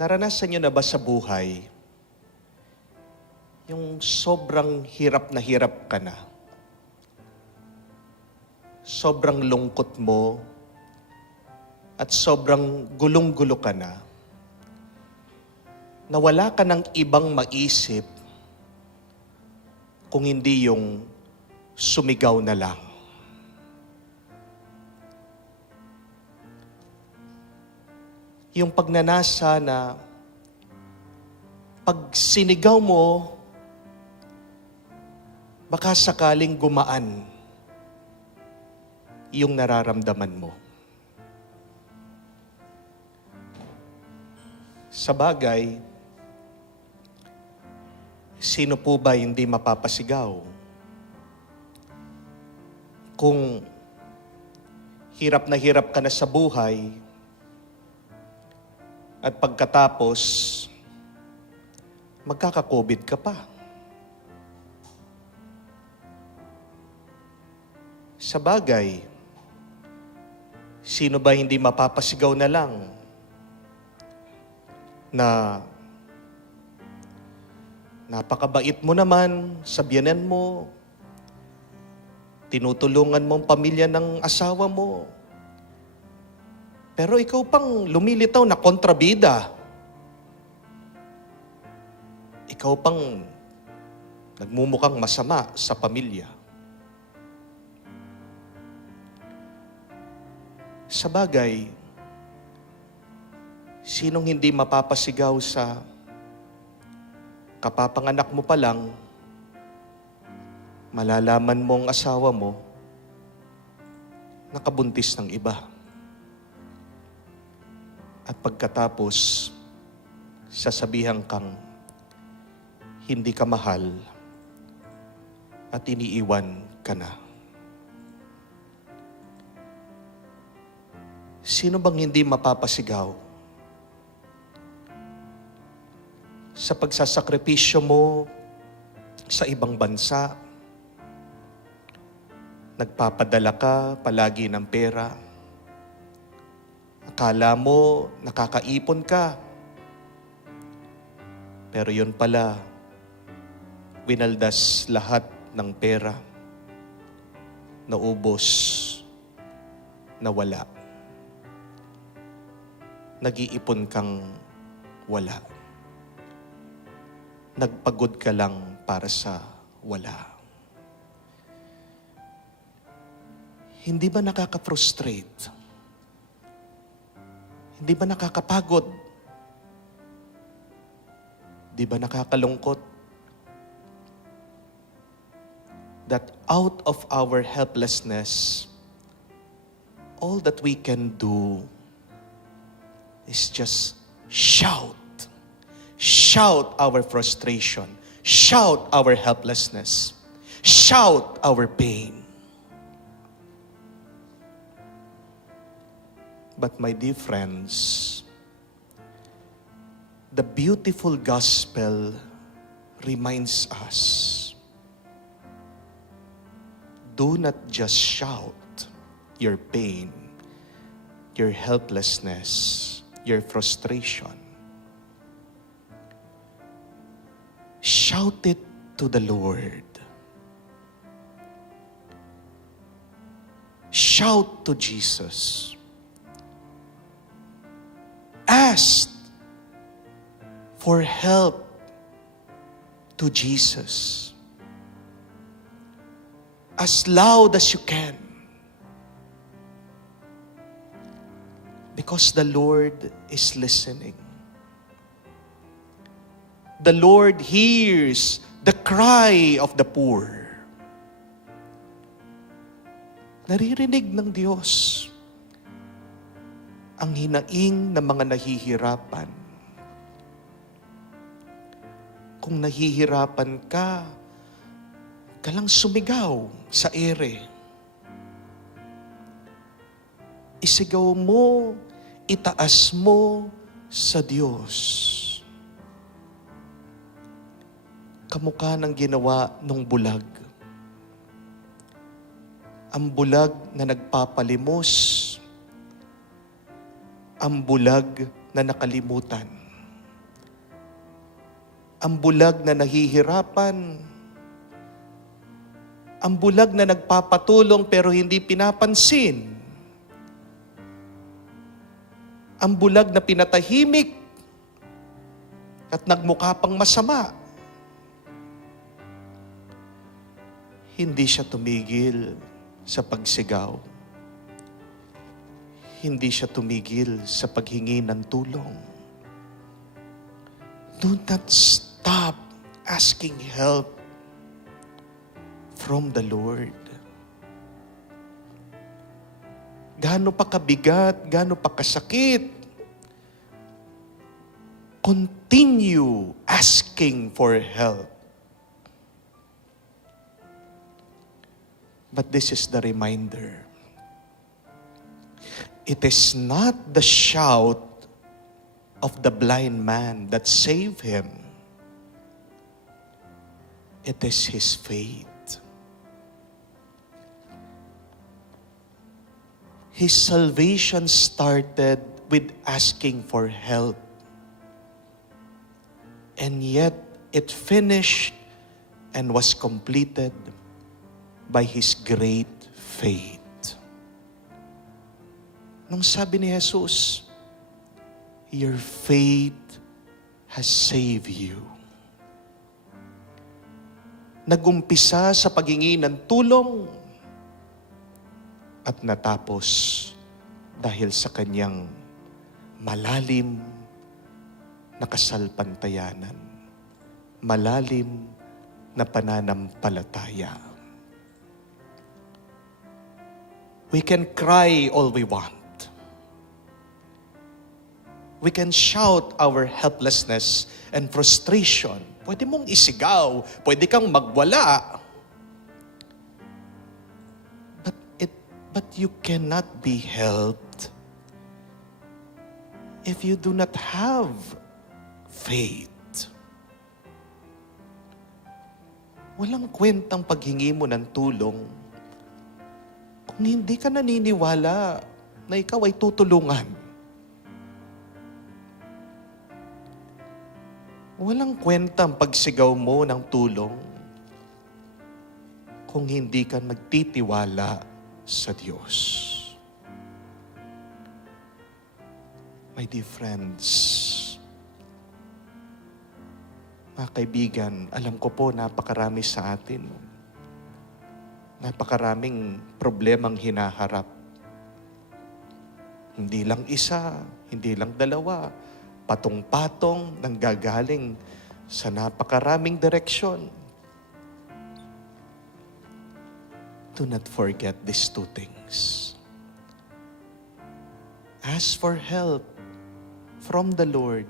Naranasan nyo na ba sa buhay yung sobrang hirap ka na? Sobrang lungkot mo at sobrang gulong-gulo ka na wala ka ng ibang maisip kung hindi yung sumigaw na lang. Yung pagnanasa na pag sinigaw mo, baka sakaling gumaan yung nararamdaman mo. Sa bagay, sino po ba hindi mapapasigaw? Kung hirap ka na sa buhay, at pagkatapos, magkaka-COVID ka pa. Sa bagay, sino ba hindi mapapasigaw na lang na napakabait mo naman sa biyenan mo, tinutulungan mo ang pamilya ng asawa mo, pero ikaw pang lumilitaw na kontrabida. Ikaw pang nagmumukhang masama sa pamilya. Sa bagay, sinong hindi mapapasigaw sa kapapanganak mo pa lang, malalaman mo ang asawa mo, nakabuntis ng iba. At pagkatapos, sasabihan kang hindi ka mahal at iniiwan ka na. Sino bang hindi mapapasigaw sa pagsasakripisyo mo sa ibang bansa? Nagpapadala ka palagi ng pera. Akala mo nakakaipon ka. Pero yun pala, winaldas lahat ng pera. Naubos, nawala. Nag-iipon kang wala. Nagpagod ka lang para sa wala. Hindi ba nakaka-frustrate? Hindi ba nakakapagod? Di ba nakakalungkot? That out of our helplessness, all that we can do is just shout. Shout our frustration. Shout our helplessness. Shout our pain. But my dear friends, the beautiful gospel reminds us, do not just shout your pain, your helplessness, your frustration. Shout it to the Lord. Shout to Jesus. Ask for help to Jesus as loud as you can, because the Lord is listening. The Lord hears the cry of the poor. Naririnig ng Diyos ang hinaing ng mga nahihirapan. Kung nahihirapan ka, lang sumigaw sa ere. Isigaw mo, itaas mo sa Diyos. Kamukha ng ginawa nung bulag. Ang bulag na nagpapalimos, ang bulag na nakalimutan. Ang bulag na nahihirapan. Ang bulag na nagpapatulong pero hindi pinapansin. Ang bulag na pinatahimik at nagmukha pang masama. Hindi siya tumigil sa pagsigaw. Hindi siya tumigil sa paghingi ng tulong. Do not stop asking help from the Lord. Gaano pa kabigat, gaano pa kasakit, continue asking for help. But this is the reminder. It is not the shout of the blind man that saved him. It is his faith. His salvation started with asking for help. And yet, it finished and was completed by his great faith. Nung sabi ni Jesus, your faith has saved you. Nagumpisa sa paghingi ng tulong at natapos dahil sa kanyang malalim na kasalpantayanan, malalim na pananampalataya. We can cry all we want. We can shout our helplessness and frustration. Pwede mong isigaw, pwede kang magwala. But you cannot be helped if you do not have faith. Walang kwentang paghingi mo ng tulong kung hindi ka naniniwala na ikaw ay tutulungan. Walang kwentang pagsigaw mo ng tulong kung hindi ka nagtitiwala sa Diyos. My dear friends, mga kaibigan, alam ko po napakarami sa atin. Napakaraming problemang hinaharap. Hindi lang isa, hindi lang dalawa, patong-patong nanggagaling sa napakaraming direksyon. Do not forget these two things. Ask for help from the Lord.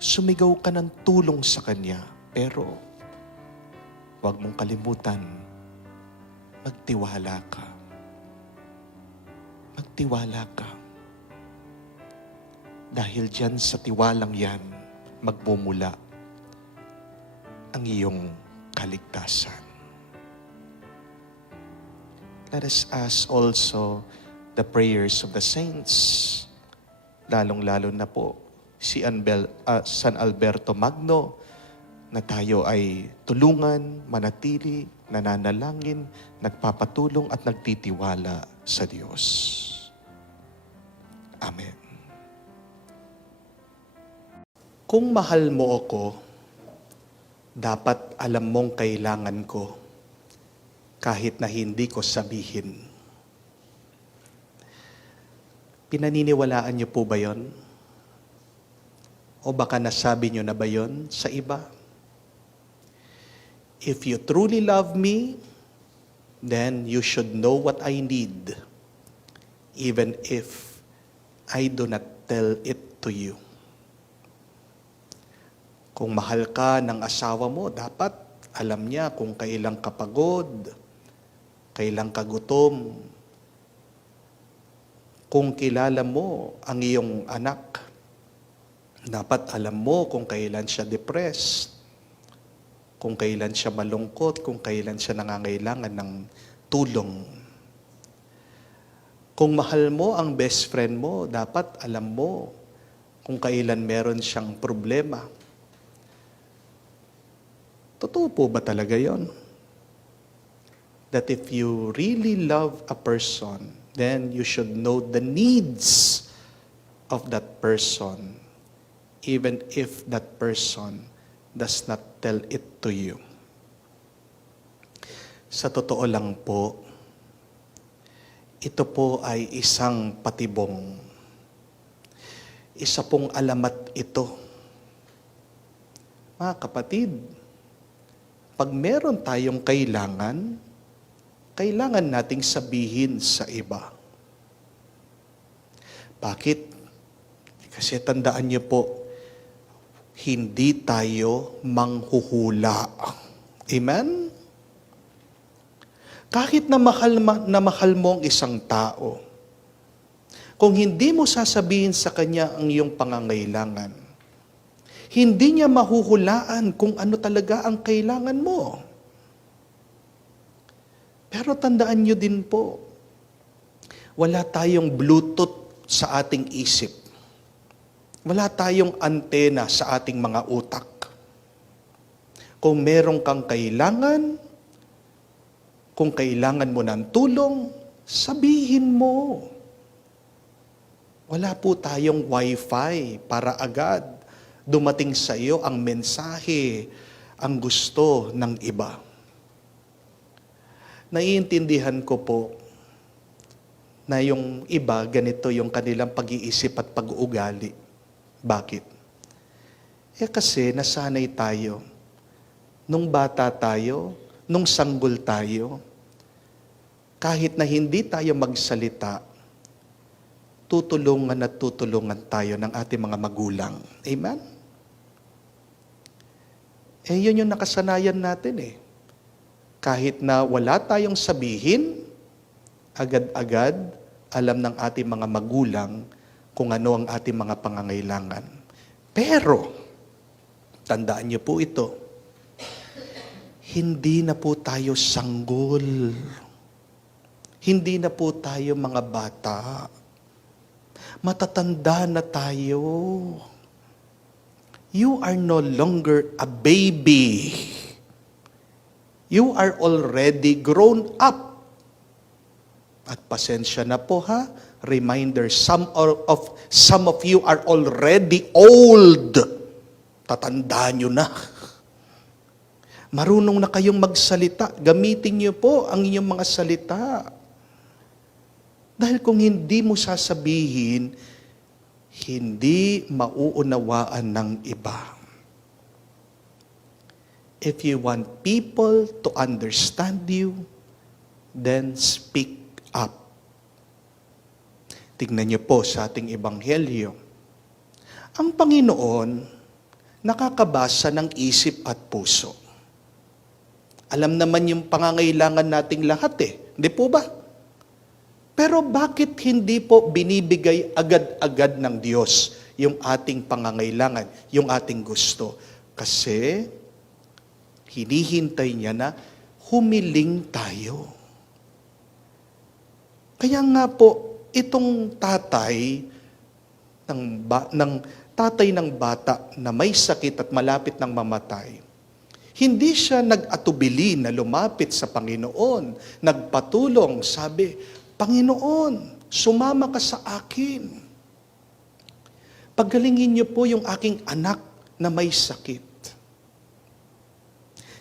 Sumigaw ka ng tulong sa Kanya, pero huwag mong kalimutan, magtiwala ka. Magtiwala ka. Dahil dyan sa tiwalang yan, magmumula ang iyong kaligtasan. Let us ask also the prayers of the saints, lalong-lalo na po si San Alberto Magno, na tayo ay tulungan, manatili, nananalangin, nagpapatulong at nagtitiwala sa Diyos. Amen. Kung mahal mo ako, dapat alam mong kailangan ko kahit na hindi ko sabihin. Pinaniniwalaan niyo po ba yon? O baka nasabi niyo na ba yon sa iba? If you truly love me, then you should know what I need, even if I do not tell it to you. Kung mahal ka ng asawa mo, dapat alam niya kung kailang kapagod, kailang kagutom. Kung kilala mo ang iyong anak, dapat alam mo kung kailan siya depressed, kung kailan siya malungkot, kung kailan siya nangangailangan ng tulong. Kung mahal mo ang best friend mo, dapat alam mo kung kailan meron siyang problema. Totoo po ba talaga yon? That if you really love a person, then you should know the needs of that person, even if that person does not tell it to you. Sa totoo lang po, ito po ay isang patibong. Isa pong alamat ito. Mga kapatid, pag meron tayong kailangan nating sabihin sa iba. Bakit? Kasi tandaan niyo po, hindi tayo manghuhula. Amen? Kahit na mahal mo ang isang tao, kung hindi mo sasabihin sa kanya ang iyong pangangailangan, hindi niya mahuhulaan kung ano talaga ang kailangan mo. Pero tandaan niyo din po, wala tayong Bluetooth sa ating isip. Wala tayong antena sa ating mga utak. Kung meron kang kailangan, kung kailangan mo ng tulong, sabihin mo. Wala po tayong wifi para agad dumating sa iyo ang mensahe, ang gusto ng iba. Naiintindihan ko po na yung iba, ganito yung kanilang pag-iisip at pag-uugali. Bakit? Kasi nasanay tayo. Nung bata tayo, nung sanggol tayo, kahit na hindi tayo magsalita, tutulungan at tutulungan tayo ng ating mga magulang. Amen? Yun yung nakasanayan natin . Kahit na wala tayong sabihin, agad-agad alam ng ating mga magulang kung ano ang ating mga pangangailangan. Pero, tandaan niyo po ito, hindi na po tayo sanggol. Hindi na po tayo mga bata. Matatanda na tayo. You are no longer a baby. You are already grown up. At pasensya na po ha. Reminder, some of you are already old. Tatandaan nyo na. Marunong na kayong magsalita. Gamitin niyo po ang inyong mga salita. Dahil kung hindi mo sasabihin, hindi mauunawaan ng iba. If you want people to understand you, then speak up. Tingnan niyo po sa ating ebanghelyo. Ang Panginoon, nakakabasa ng isip at puso. Alam naman yung pangangailangan nating lahat Hindi po ba? Pero bakit hindi po binibigay agad-agad ng Diyos yung ating pangangailangan, yung ating gusto? Kasi hinihintay niya na humiling tayo. Kaya nga po, itong tatay ng bata na may sakit at malapit ng mamatay, hindi siya nag-atubili na lumapit sa Panginoon, nagpatulong, sabi, Panginoon, sumama ka sa akin. Paggalingin niyo po yung aking anak na may sakit.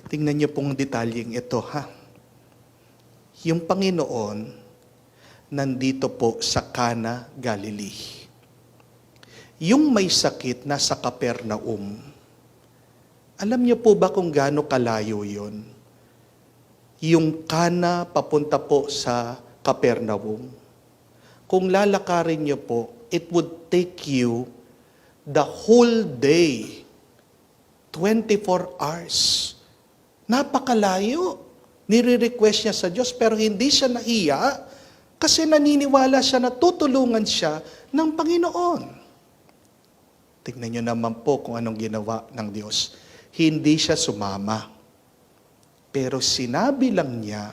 Tingnan niyo pong detalyeng ito, ha? Yung Panginoon, nandito po sa Cana, Galilee. Yung may sakit nasa Capernaum. Alam niyo po ba kung gaano kalayo yun? Yung Cana papunta po sa Capernaum. Kung lalakarin niyo po, it would take you the whole day, 24 hours. Napakalayo. Nire-request niya sa Diyos, pero hindi siya nahiya kasi naniniwala siya na tutulungan siya ng Panginoon. Tingnan niyo naman po kung anong ginawa ng Diyos. Hindi siya sumama. Pero sinabi lang niya,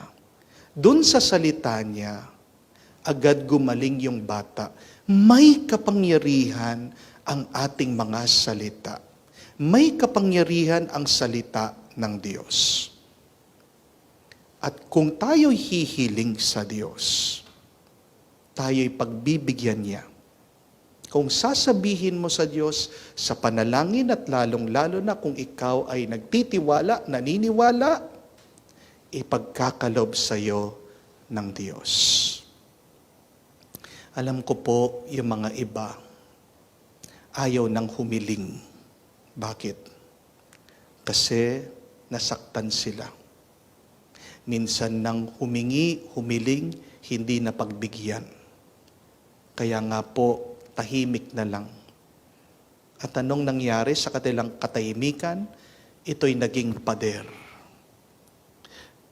dun sa salita niya, agad gumaling yung bata. May kapangyarihan ang ating mga salita. May kapangyarihan ang salita ng Diyos. At kung tayo'y hihiling sa Diyos, tayo'y pagbibigyan niya. Kung sasabihin mo sa Diyos sa panalangin at lalong-lalo na kung ikaw ay nagtitiwala, naniniwala, ipagkakalob sa iyo ng Diyos. Alam ko po yung mga iba, ayaw nang humiling. Bakit? Kasi nasaktan sila. Minsan nang humiling, hindi na pagbigyan. Kaya nga po, tahimik na lang. At anong nangyari sa kanilang katahimikan? Ito'y naging pader.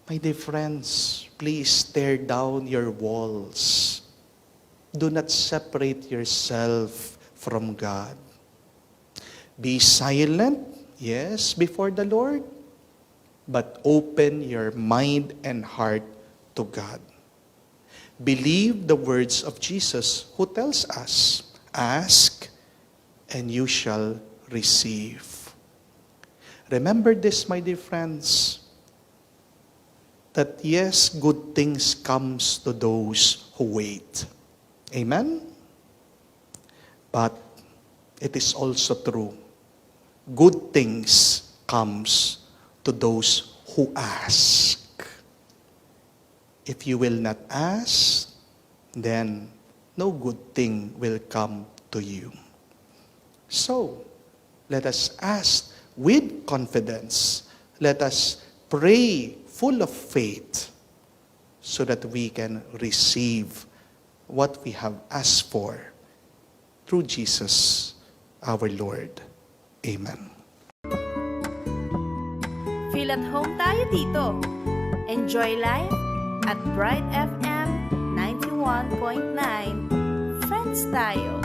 My dear friends, please tear down your walls. Do not separate yourself from God. Be silent, yes, before the Lord, but open your mind and heart to God. Believe the words of Jesus who tells us, ask and you shall receive. Remember this, my dear friends, that yes, good things comes to those who wait. Amen? But it is also true. Good things comes to those who ask. If you will not ask, then no good thing will come to you. So, let us ask with confidence. Let us pray full of faith so that we can receive what we have asked for through Jesus our Lord. Amen. Feel at home tayo dito. Enjoy life at Bright FM 91.9. Friends tayo.